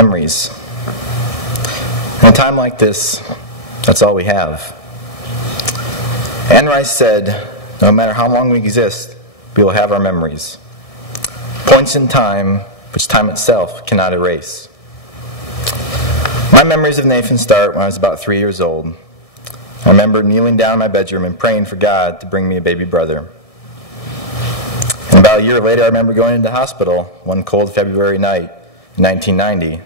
Memories. In a time like this, that's all we have. Anne Rice said, no matter how long we exist, we will have our memories. Points in time, which time itself cannot erase. My memories of Nathan start when I was about 3 years old. I remember kneeling down in my bedroom and praying for God to bring me a baby brother. And about a year later, I remember going into the hospital one cold February night in 1990.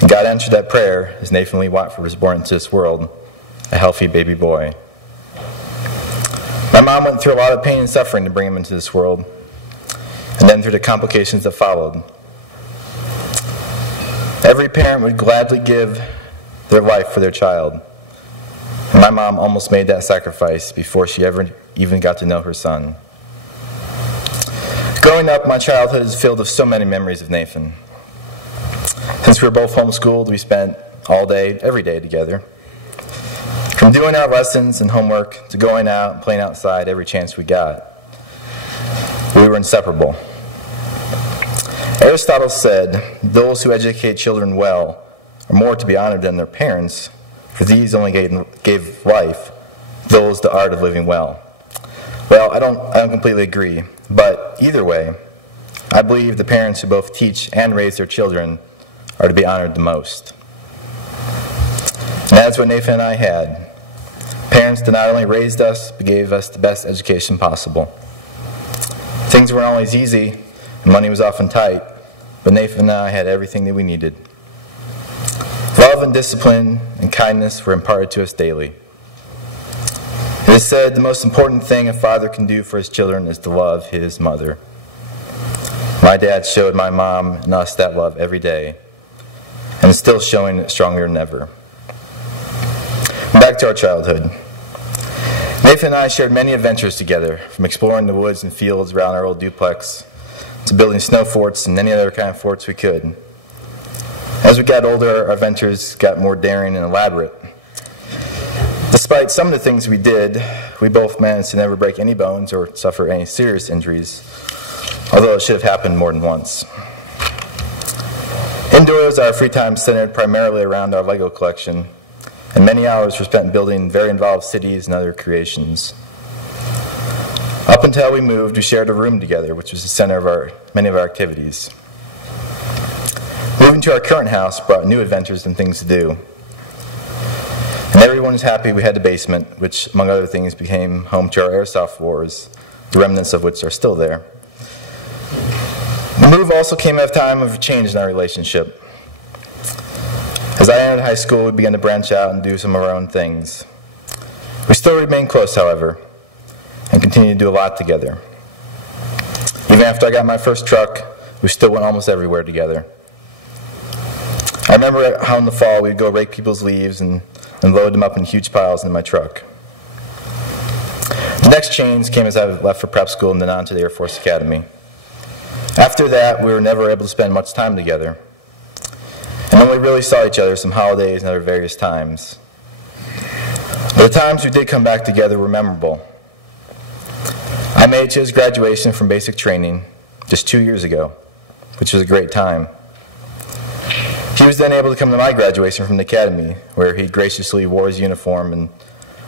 And God answered that prayer as Nathan Lee Watford was born into this world, a healthy baby boy. My mom went through a lot of pain and suffering to bring him into this world, and then through the complications that followed. Every parent would gladly give their life for their child. And my mom almost made that sacrifice before she ever even got to know her son. Growing up, my childhood is filled with so many memories of Nathan. Since we were both homeschooled, we spent all day, every day together. From doing our lessons and homework to going out and playing outside every chance we got. We were inseparable. Aristotle said, those who educate children well are more to be honored than their parents, for these only gave life, those the art of living well. Well, I don't completely agree, but either way, I believe the parents who both teach and raise their children are to be honored the most. And that's what Nathan and I had. Parents that not only raised us, but gave us the best education possible. Things weren't always easy, and money was often tight, but Nathan and I had everything that we needed. Love and discipline and kindness were imparted to us daily. It is said the most important thing a father can do for his children is to love his mother. My dad showed my mom and us that love every day, and is still showing it stronger than ever. Back to our childhood. Nathan and I shared many adventures together, from exploring the woods and fields around our old duplex, to building snow forts and any other kind of forts we could. As we got older, our adventures got more daring and elaborate. Despite some of the things we did, we both managed to never break any bones or suffer any serious injuries, although it should have happened more than once. Indoors, our free time centered primarily around our Lego collection, and many hours were spent building very involved cities and other creations. Up until we moved, we shared a room together, which was the center of many of our activities. Moving to our current house brought new adventures and things to do. And everyone was happy we had the basement, which, among other things, became home to our airsoft wars, the remnants of which are still there. The move also came at a time of change in our relationship. As I entered high school, we began to branch out and do some of our own things. We still remain close, however, and continue to do a lot together. Even after I got my first truck, we still went almost everywhere together. I remember how in the fall we'd go rake people's leaves and load them up in huge piles in my truck. The next change came as I left for prep school and then on to the Air Force Academy. After that, we were never able to spend much time together. And when we really saw each other, some holidays and other various times. But the times we did come back together were memorable. I made it to his graduation from basic training just 2 years ago, which was a great time. He was then able to come to my graduation from the academy, where he graciously wore his uniform and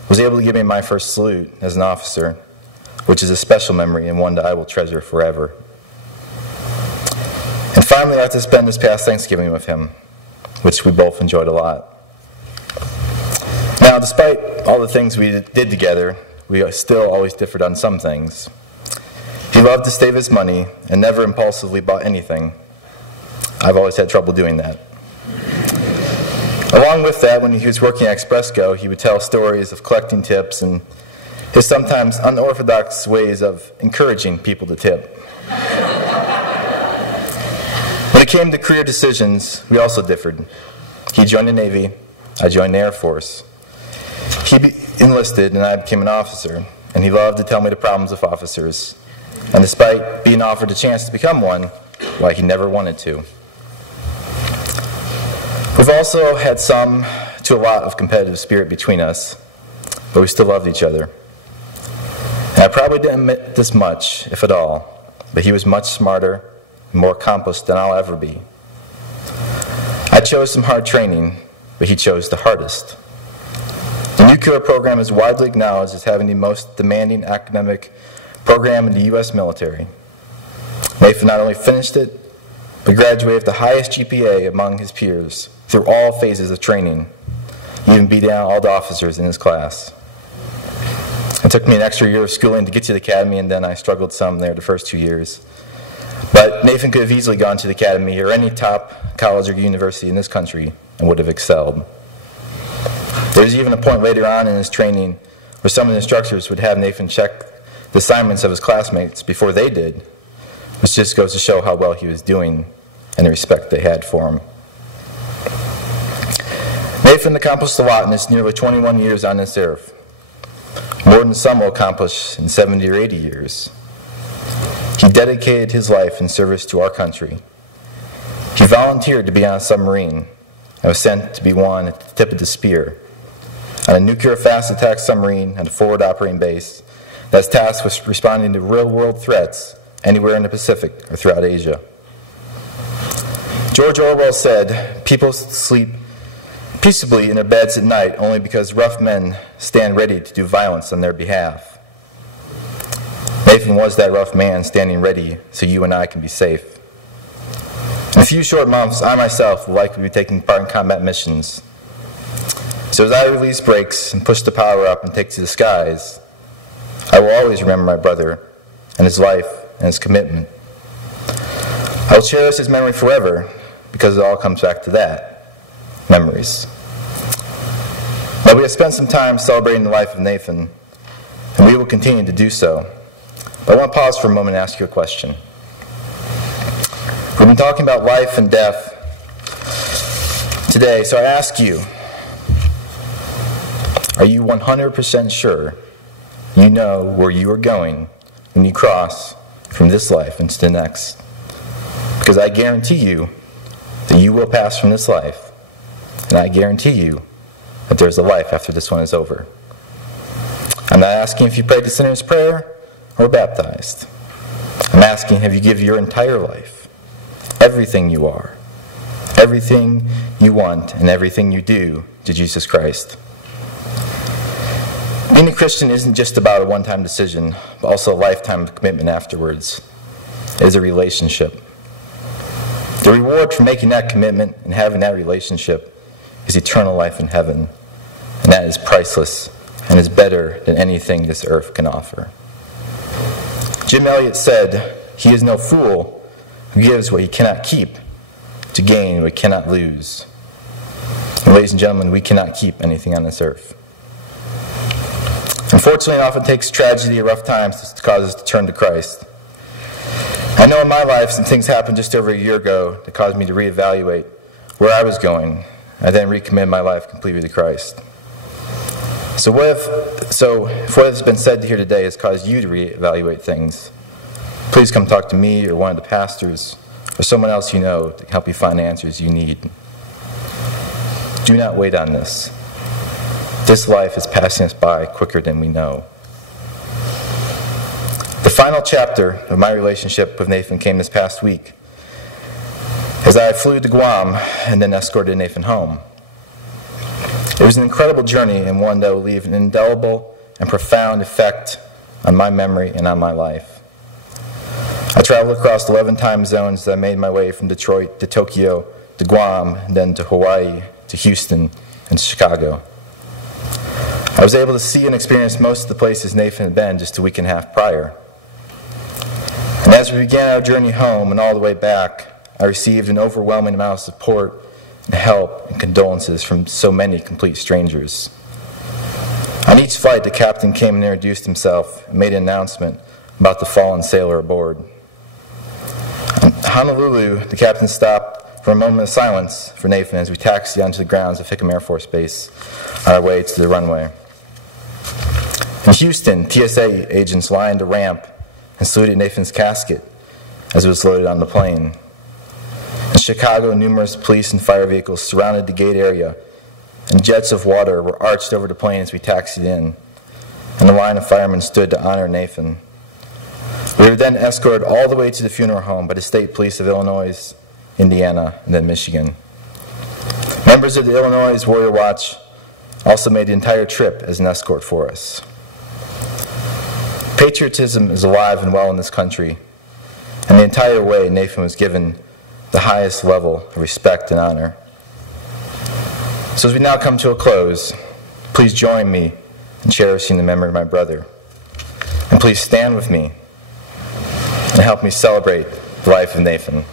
was able to give me my first salute as an officer, which is a special memory and one that I will treasure forever. And finally, I got to spend this past Thanksgiving with him, which we both enjoyed a lot. Now, despite all the things we did together, we still always differed on some things. He loved to save his money and never impulsively bought anything. I've always had trouble doing that. Along with that, when he was working at Expressco, he would tell stories of collecting tips and his sometimes unorthodox ways of encouraging people to tip. When it came to career decisions, we also differed. He joined the Navy, I joined the Air Force. He enlisted and I became an officer, and he loved to tell me the problems of officers. And despite being offered a chance to become one, why he never wanted to. We've also had some to a lot of competitive spirit between us, but we still loved each other. And I probably didn't admit this much, if at all, but he was much smarter and more accomplished than I'll ever be. I chose some hard training, but he chose the hardest. The nuclear program is widely acknowledged as having the most demanding academic program in the U.S. military. Nathan not only finished it, but graduated with the highest GPA among his peers through all phases of training. He even beat down all the officers in his class. It took me an extra year of schooling to get to the academy, and then I struggled some there the first 2 years. But Nathan could have easily gone to the academy or any top college or university in this country and would have excelled. There was even a point later on in his training where some of the instructors would have Nathan check the assignments of his classmates before they did, which just goes to show how well he was doing and the respect they had for him. Nathan accomplished a lot in his nearly 21 years on this earth, more than some will accomplish in 70 or 80 years. He dedicated his life in service to our country. He volunteered to be on a submarine and was sent to be one at the tip of the spear, on a nuclear fast attack submarine at a forward operating base that's tasked with responding to real-world threats anywhere in the Pacific or throughout Asia. George Orwell said, "People sleep peaceably in their beds at night only because rough men stand ready to do violence on their behalf." Nathan was that rough man standing ready so you and I can be safe. In a few short months, I myself will likely be taking part in combat missions. So as I release brakes and push the power up and take to the skies, I will always remember my brother and his life and his commitment. I will cherish his memory forever because it all comes back to that, memories. Now we have spent some time celebrating the life of Nathan, and we will continue to do so. But I want to pause for a moment and ask you a question. We've been talking about life and death today, so I ask you, are you 100% sure you know where you are going when you cross from this life into the next? Because I guarantee you that you will pass from this life, and I guarantee you that there's a life after this one is over. I'm not asking if you prayed the sinner's prayer or baptized. I'm asking, have you given your entire life, everything you are, everything you want, and everything you do to Jesus Christ? Being a Christian isn't just about a one-time decision, but also a lifetime of commitment afterwards. It is a relationship. The reward for making that commitment and having that relationship is eternal life in heaven, and that is priceless and is better than anything this earth can offer. Jim Elliot said, "He is no fool who gives what he cannot keep to gain what he cannot lose." And ladies and gentlemen, we cannot keep anything on this earth. Unfortunately, it often takes tragedy or rough times to cause us to turn to Christ. I know in my life some things happened just over a year ago that caused me to reevaluate where I was going. I then recommitted my life completely to Christ. So if what has been said here today has caused you to reevaluate things, please come talk to me or one of the pastors or someone else you know to help you find the answers you need. Do not wait on this. This life is passing us by quicker than we know. The final chapter of my relationship with Nathan came this past week, as I flew to Guam and then escorted Nathan home. It was an incredible journey and one that will leave an indelible and profound effect on my memory and on my life. I traveled across 11 time zones as I made my way from Detroit to Tokyo to Guam, and then to Hawaii, to Houston, and to Chicago. I was able to see and experience most of the places Nathan had been just a week and a half prior. And as we began our journey home and all the way back, I received an overwhelming amount of support and help and condolences from so many complete strangers. On each flight, the captain came and introduced himself and made an announcement about the fallen sailor aboard. In Honolulu, the captain stopped for a moment of silence for Nathan as we taxied onto the grounds of Hickam Air Force Base on our way to the runway. In Houston, TSA agents lined the ramp and saluted Nathan's casket as it was loaded on the plane. In Chicago, numerous police and fire vehicles surrounded the gate area, and jets of water were arched over the plane as we taxied in, and a line of firemen stood to honor Nathan. We were then escorted all the way to the funeral home by the state police of Illinois, Indiana, and then Michigan. Members of the Illinois Warrior Watch also made the entire trip as an escort for us. Patriotism is alive and well in this country, and the entire way Nathan was given the highest level of respect and honor. So as we now come to a close, please join me in cherishing the memory of my brother. And please stand with me and help me celebrate the life of Nathan.